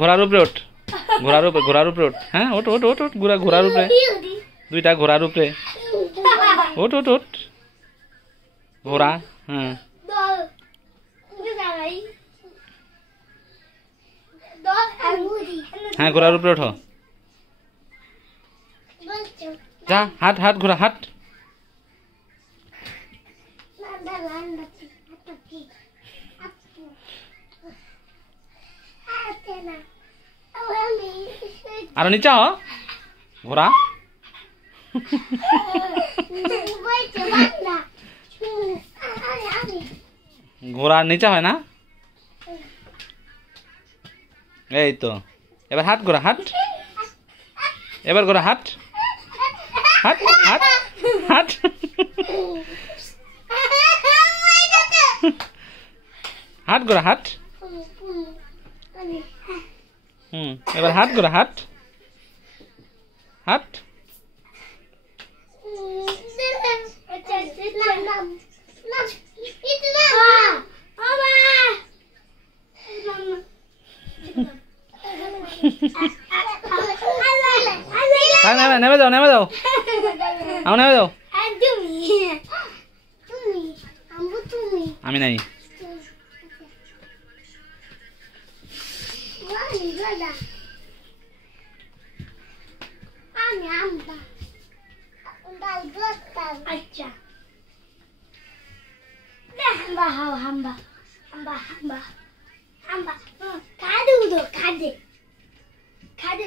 ঘোড়ার উপরে ওঠ, ঘোড়ার উপরে ওঠ। হ্যাঁ ওঠ ওঠ ওঠ ওঠ, ঘোড়ার উপরে, দুইটা ঘোড়ার উপরে ওঠ ওঠ ওঠ। ঘোড়া, হ্যাঁ হ্যাঁ ঘোড়ার উপরে ওঠো। যা হাট হাট ঘোড়া হাট। আরো নিচে হ ঘোড়া। ঘোড়া নিচে হয় না। এই তো এবার হাট ঘোড়া হাট, এবার ঘোড়া হাট হাট হাট হাট। হাট ঘোড়া হাট। এবার হাট ঘোড়া হাট হাট। নেমে যাও নেমে যাও, আমার নেমে যাও। আমি নাই। আচ্ছা হাম্বা হাও হাম্বা হাম্বা হাম্বা হাম্বা খাদে খাদে খাদে।